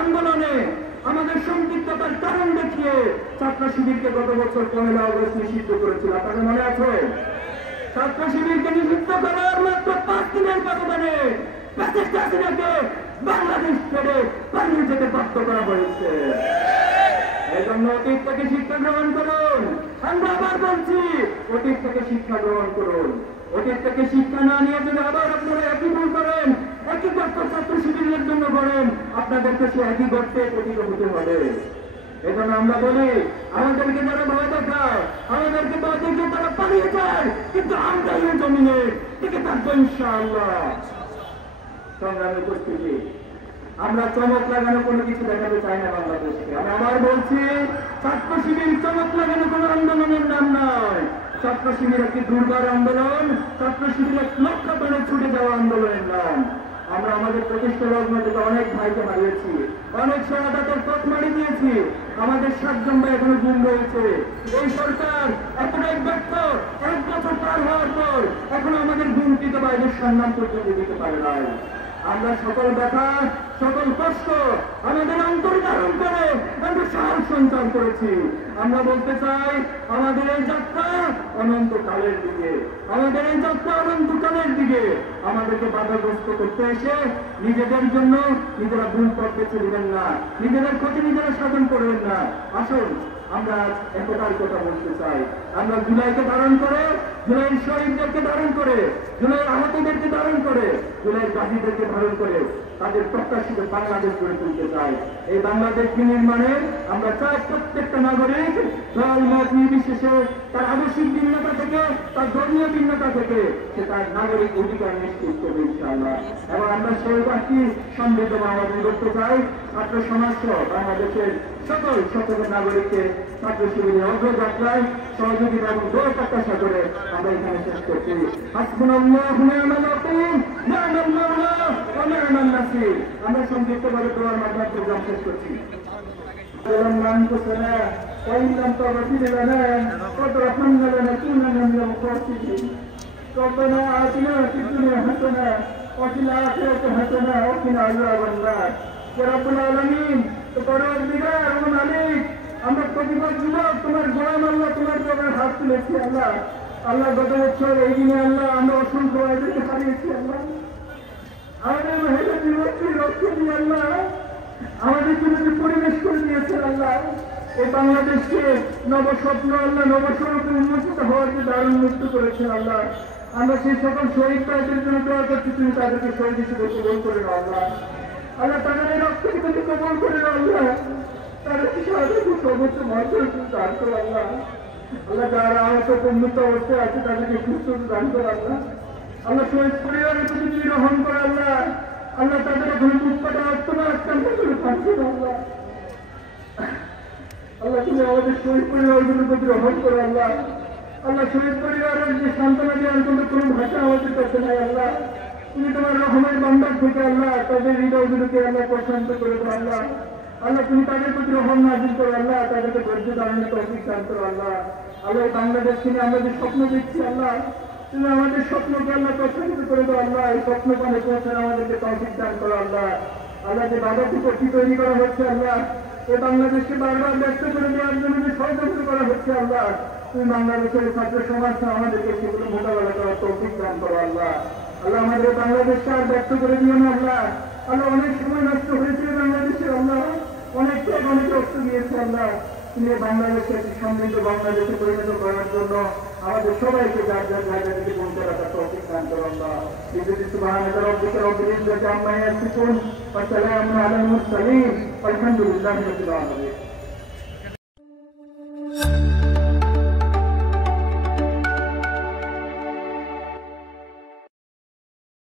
আন্দোলনে আমাদের সম্পৃক্ততার কারণ দেখিয়ে ছাত্র শিবিরকে গত বছর ১৫ আগস্ট নিষিদ্ধ করেছিল। আপনাদের মনে আছে? ছাত্র শিবিরকে নিষিদ্ধ করার মাত্র 5 দিনের ব্যবধানে ফ্যাসিস্ট হাসিনাকে বাংলাদেশ ছেড়ে পালিয়ে যেতে বাধ্য করা হয়েছে। এই জন্য অতীত থেকে শিক্ষা গ্রহণ করুন। আমরা আবার বলছি, অতীত থেকে শিক্ষা গ্রহণ করুন। অতীত থেকে শিক্ষা না নিয়ে যদি আবার আপনারা একই ভুল করেন, একই গর্ত ছাত্র শিবিরের জন্য করেন, আপনাদেরকে সে একই গর্তে পতিত হতে হবে। এই জন্য আমরা বলি, আমাদেরকে যারা ভয় দেখায়, আমাদেরকে ভয় দেখিয়ে তারা পালিয়ে যায়, কিন্তু আমরা এই জমিনে টিকে থাকবো ইনশাআল্লাহ। সংগ্রামী উপস্থিতি, আমরা চমক লাগানো কোনো কিছু দেখাতে চাই না বাংলাদেশকে। আমি আবার বলছি, ছাত্র শিবির চমক লাগানো কোনো আন্দোলনের নাম নয়। ছাত্র শিবির একটি দুর্বার আন্দোলন, ছাত্র শিবির এক লক্ষ্য করে ছুটে যাওয়া আন্দোলনের নাম। আমরা আমাদের প্রতিষ্ঠা লগ্ন থেকে অনেক ভাইকে হারিয়েছি, অনেক সহায়তার পথ মারি দিয়েছি। আমাদের 7 জন ভাই এখনো গুম রয়েছে। এই সরকার এতটাই ব্যর্থ, 1 বছর পার হওয়ার পর এখনো আমাদের গুমকৃত ভাইদের সম্মান পর্যন্ত দিতে পারে নাই। আমরা সকল ব্যথা, সকল কষ্ট আমাদের অন্তরে ধারণ করে আমরা সাহস সঞ্চার করেছি। আমরা বলতে চাই, আমাদের এই যাত্রা অনন্তকালের দিকে, আমাদের এই যাত্রা অনন্তকালের দিকে। আমাদেরকে বাধাগ্রস্ত করতে এসে নিজেদের জন্য নিজেরা ভুল পথ বেছে নেবেন না, নিজেদের ক্ষতি নিজেরা সাধন করবেন না। আসুন আমরা একতার কথা বলতে চাই। আমরা জুলাইকে ধারণ করে, জুলাইয়ের শহীদদেরকে ধারণ করে, জুলাইয়ের আহতদেরকে ধারণ করে, জুলাইয়ের গাজীদেরকে ধারণ করে তাদের প্রত্যাশিত বাংলাদেশ গড়ে তুলতে চাই। এই বাংলাদেশ নির্মাণে আমরা চাই প্রত্যেকটা নাগরিক দল মত নির্বিশেষে তার আবশ্যিক ভিন্নতা থেকে, তার ধর্মীয় ভিন্নতা থেকে সে তার নাগরিক অধিকার নিশ্চিত করবে ইনশাআল্লাহ। এবং আমরা সেই একটি সমৃদ্ধ বাংলাদেশ করতে চাই। ছাত্র সমাজ সহ বাংলাদেশের সকল নাগরিককে ছাত্র শিবিরের অগ্রযাত্রায় সহযোগিতা এবং দোয়া প্রত্যাশা করে আমরা এখানে শেষ করছি। হাসবুনাল্লাহু ওয়া নি'মাল ওয়াকিল, নি'মাল মাওলা ওয়া নি'মান নাসির। আমরা সংক্ষিপ্তভাবে দোয়ার মাধ্যমে প্রোগ্রাম শেষ করছি। وإن لم تغفر لنا وترحمنا لنكونن من الخاسرين. ربنا آتنا في الدنيا حسنة وفي الآخرة حسنة وقنا عذاب النار. يا رب العالمين, পরওয়ারদিগার ও মালিক, আমরা প্রতিবার যুবক তোমার গোলাম আল্লাহ, তোমার জন্য হাত তুলেছি আল্লাহ। আল্লাহ গত বছর এই দিনে আল্লাহ আমরা অসংখ্য ভাইদেরকে হারিয়েছি আল্লাহ। আমাদের মহিলা যুবককে রক্ষা দিয়ে আল্লাহ আমাদের জন্য পরিবেশ করে দিয়েছেন আল্লাহ। এই বাংলাদেশকে নবস্বপ্ন আল্লাহ, নবস্বরূপে উন্মোচিত হওয়ার যে দারুণ মুক্ত করেছেন আল্লাহ। আমরা সেই সকল শহীদ ভাইদের জন্য দোয়া করছি, তুমি তাদেরকে শহীদ হিসেবে কবুল করে নাও আল্লাহ। আল্লাহ তাদের এই রক্তকে তুমি কবুল করে নাও আল্লাহ। তাদেরকে সাহায্য সর্বোচ্চ মর্যাদা তুমি দান করো আল্লাহ। আল্লাহ যারা আহত উন্নত অবস্থায় আছে তাদেরকে সুস্থ দান করো আল্লাহ। আল্লাহ শহীদ পরিবারের প্রতি তুমি রহম করো আল্লাহ। আল্লাহ তাদের এখন উৎপাদন আত্মনা আক্রান্ত করে পাচ্ছি আল্লাহ। আল্লাহ তুমি আমাদের শহীদ পরিবারগুলোর প্রতি রহম করো আল্লাহ। আল্লাহ শহীদ পরিবারের যে সান্ত্বনা দেওয়ার জন্য কোনো ভাষা আমাদের কাছে নাই আল্লাহ। তুমি তোমার রহমের বান্দার থেকে আল্লাহ তাদের হৃদয়গুলোকে আল্লাহ প্রশান্ত করে দাও আল্লাহ। আল্লাহ তুমি তাদের প্রতি রহম নাজিল করো আল্লাহ, তাদেরকে ধৈর্য ধারণের তৌফিক দান করো আল্লাহ। আল্লাহ বাংলাদেশকে নিয়ে আমরা যে স্বপ্ন দেখছি আল্লাহ, তুমি আমাদের স্বপ্নকে আল্লাহ প্রসারিত করে দাও আল্লাহ। এই স্বপ্ন পানে পৌঁছানো আমাদেরকে তৌফিক দান করো আল্লাহ। আল্লাহ যে বাধাটি কঠিন তৈরি করা হচ্ছে আল্লাহ, এই বাংলাদেশকে বারবার ব্যক্ত করে দেওয়ার জন্য যে ষড়যন্ত্র করা হচ্ছে আল্লাহ, তুমি বাংলাদেশের ছাত্র সমাজ আমাদেরকে সেগুলো মোকাবেলা করার তৌফিক দান করো আল্লাহ। আল্লাহ আমাদের বাংলাদেশকে আর ব্যক্ত করে দিও না আল্লাহ। আল্লাহ অনেক সময় নষ্ট হয়েছে বাংলাদেশের আল্লাহ, অনেক রক্ত দিয়েছে আল্লাহ। তুমি বাংলাদেশকে একটি সমৃদ্ধ বাংলাদেশে পরিণত করার জন্য আমাদের সবাইকে যার যার জায়গা থেকে পৌঁছে রাখার তৌফিক দান করো আল্লাহ। সুবহানাকা রাব্বিকা রাব্বিল ইজ্জাতি আম্মা ইয়াসিফুন ওয়া সালামুন আলাল মুরসালিন ওয়ালহামদুলিল্লাহি রাব্বিল আলামিন।